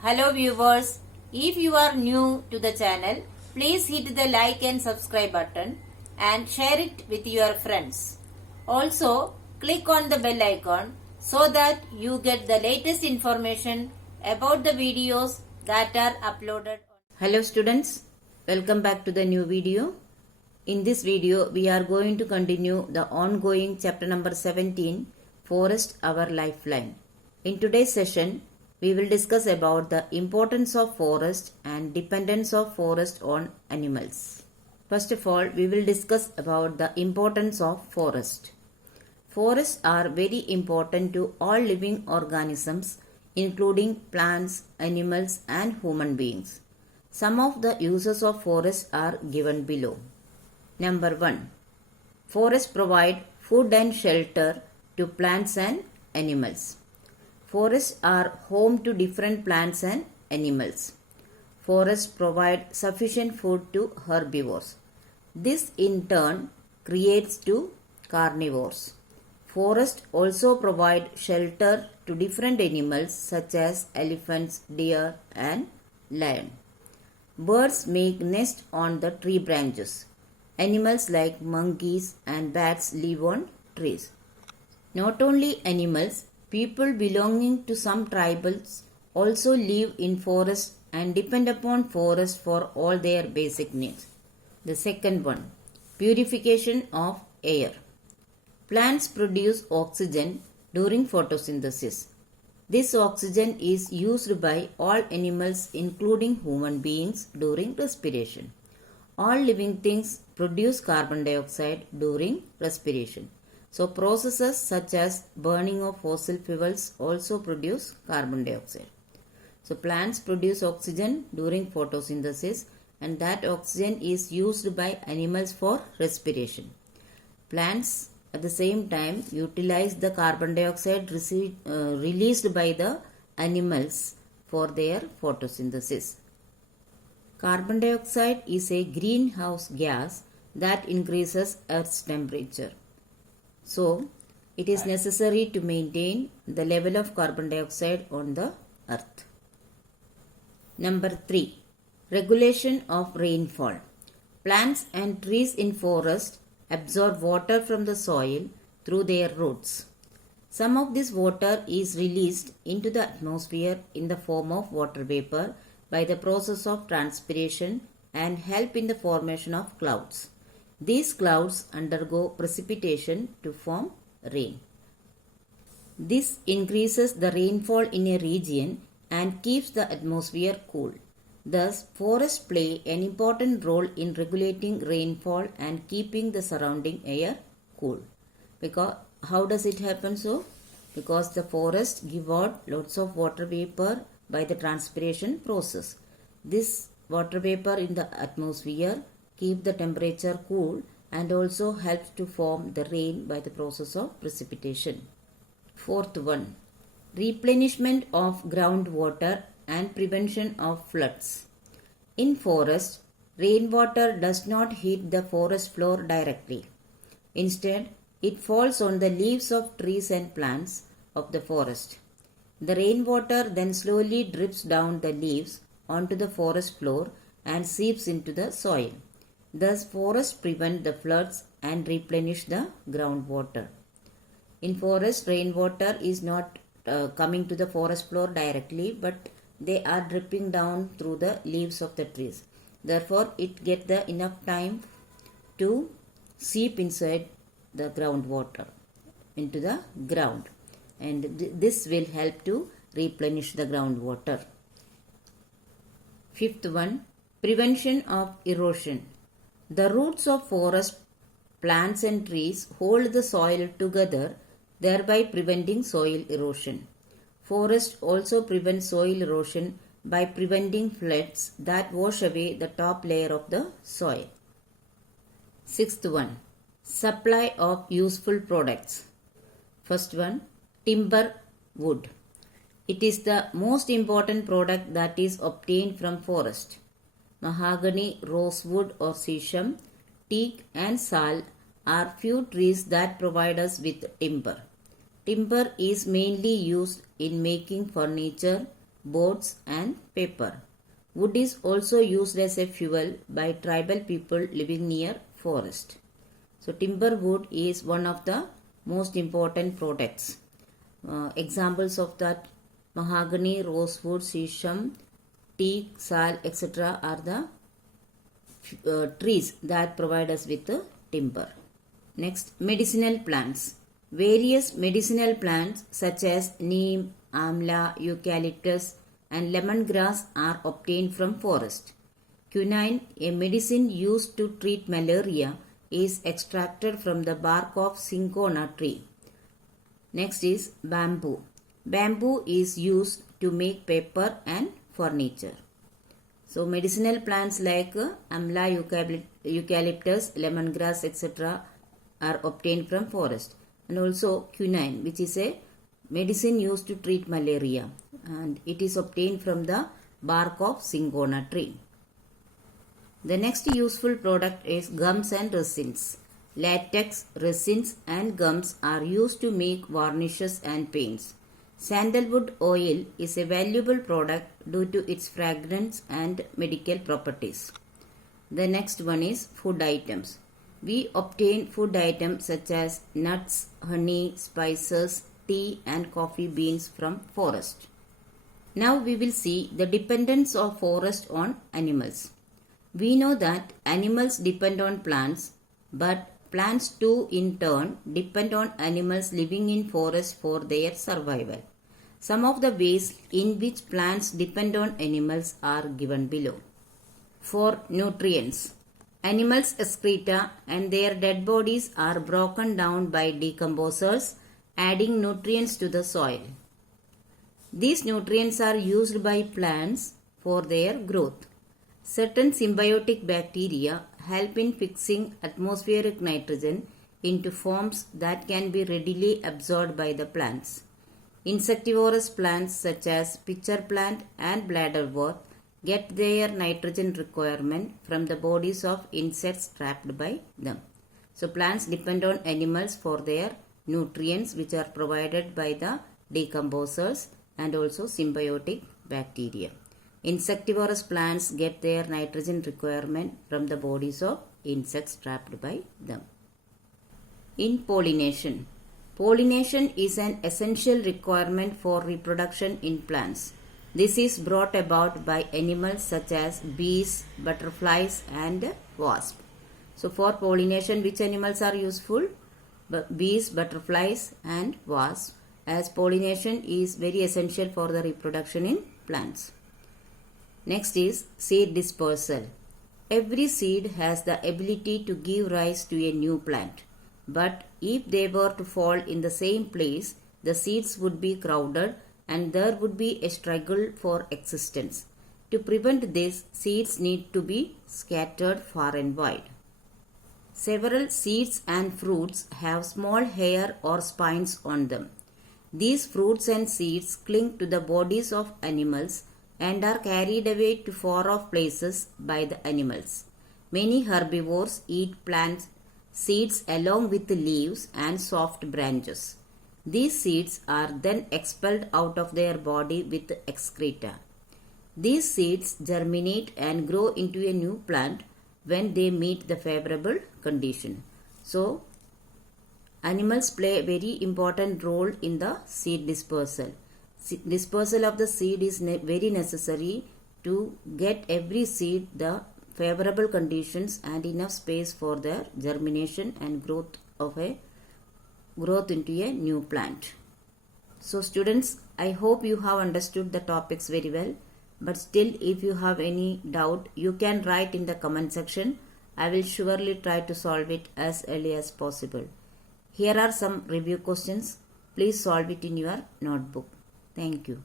Hello viewers, if you are new to the channel, please hit the like and subscribe button and share it with your friends. Also, click on the bell icon so that you get the latest information about the videos that are uploaded. Hello students, welcome back to the new video. In this video, we are going to continue the ongoing chapter number 17, Forest Our Lifeline. In today's session, we will discuss about the importance of forest and dependence of forest on animals. First of all, we will discuss about the importance of forest. Forests are very important to all living organisms, including plants, animals and human beings. Some of the uses of forests are given below. Number 1. Forests provide food and shelter to plants and animals. Forests are home to different plants and animals. Forests provide sufficient food to herbivores. This in turn creates to carnivores. Forests also provide shelter to different animals such as elephants, deer and lion. Birds make nests on the tree branches. Animals like monkeys and bats live on trees. Not only animals, people belonging to some tribes also live in forests and depend upon forests for all their basic needs. The second one, purification of air. Plants produce oxygen during photosynthesis. This oxygen is used by all animals including human beings during respiration. All living things produce carbon dioxide during respiration. So processes such as burning of fossil fuels also produce carbon dioxide. So plants produce oxygen during photosynthesis and that oxygen is used by animals for respiration. Plants at the same time utilize the carbon dioxide released by the animals for their photosynthesis. Carbon dioxide is a greenhouse gas that increases Earth's temperature. So, it is necessary to maintain the level of carbon dioxide on the Earth. Number 3. Regulation of rainfall. Plants and trees in forest absorb water from the soil through their roots. Some of this water is released into the atmosphere in the form of water vapor by the process of transpiration and help in the formation of clouds. These clouds undergo precipitation to form rain. This increases the rainfall in a region and keeps the atmosphere cool. Thus, forests play an important role in regulating rainfall and keeping the surrounding air cool. Because how does it happen so? Because the forests give out lots of water vapor by the transpiration process. This water vapor in the atmosphere keep the temperature cool and also helps to form the rain by the process of precipitation. Fourth one, replenishment of groundwater and prevention of floods. In forest, rainwater does not hit the forest floor directly. Instead, it falls on the leaves of trees and plants of the forest. The rainwater then slowly drips down the leaves onto the forest floor and seeps into the soil. Thus, forests prevent the floods and replenish the groundwater. In forest, rainwater is not coming to the forest floor directly, but they are dripping down through the leaves of the trees. Therefore, it gets the enough time to seep inside the groundwater into the ground. And this will help to replenish the groundwater. Fifth one, prevention of erosion. The roots of forest plants and trees hold the soil together, thereby preventing soil erosion. Forests also prevent soil erosion by preventing floods that wash away the top layer of the soil. Sixth one, supply of useful products. First one, timber wood. It is the most important product that is obtained from forest. Mahogany, rosewood or sisam, teak and sal are few trees that provide us with timber. Timber is mainly used in making furniture, boards and paper. Wood is also used as a fuel by tribal people living near forest. So timber wood is one of the most important products. Examples of that: mahogany, rosewood, shisham, teak, sal, etc. are the trees that provide us with timber. Next, medicinal plants. Various medicinal plants such as neem, amla, eucalyptus and lemongrass are obtained from forest. Quinine, a medicine used to treat malaria, is extracted from the bark of cinchona tree. Next is bamboo. Bamboo is used to make paper and furniture. So medicinal plants like amla, eucalyptus, lemongrass, etc. are obtained from forest. And also quinine, which is a medicine used to treat malaria, and it is obtained from the bark of cinchona tree. The next useful product is gums and resins. Latex, resins and gums are used to make varnishes and paints. Sandalwood oil is a valuable product due to its fragrance and medical properties. The next one is food items. We obtain food items such as nuts, honey, spices, tea and coffee beans from forest. Now we will see the dependence of forest on animals. We know that animals depend on plants, but plants too in turn depend on animals living in forest for their survival. Some of the ways in which plants depend on animals are given below. For nutrients, animals' excreta and their dead bodies are broken down by decomposers, adding nutrients to the soil. These nutrients are used by plants for their growth. Certain symbiotic bacteria help in fixing atmospheric nitrogen into forms that can be readily absorbed by the plants. Insectivorous plants such as pitcher plant and bladderwort get their nitrogen requirement from the bodies of insects trapped by them. So plants depend on animals for their nutrients, which are provided by the decomposers and also symbiotic bacteria. Insectivorous plants get their nitrogen requirement from the bodies of insects trapped by them. In pollination. Pollination is an essential requirement for reproduction in plants. This is brought about by animals such as bees, butterflies and wasps. So for pollination, which animals are useful? Bees, butterflies and wasps, as pollination is very essential for the reproduction in plants. Next is seed dispersal. Every seed has the ability to give rise to a new plant. But if they were to fall in the same place, the seeds would be crowded and there would be a struggle for existence. To prevent this, seeds need to be scattered far and wide. Several seeds and fruits have small hair or spines on them. These fruits and seeds cling to the bodies of animals and are carried away to far off places by the animals. Many herbivores eat plant seeds along with the leaves and soft branches. These seeds are then expelled out of their body with excreta. These seeds germinate and grow into a new plant when they meet the favorable condition. So, animals play a very important role in the seed dispersal. Dispersal of the seed is very necessary to get every seed the favorable conditions and enough space for their germination and growth into a new plant. So students, I hope you have understood the topics very well. But still, if you have any doubt, you can write in the comment section. I will surely try to solve it as early as possible. Here are some review questions. Please solve it in your notebook. Thank you.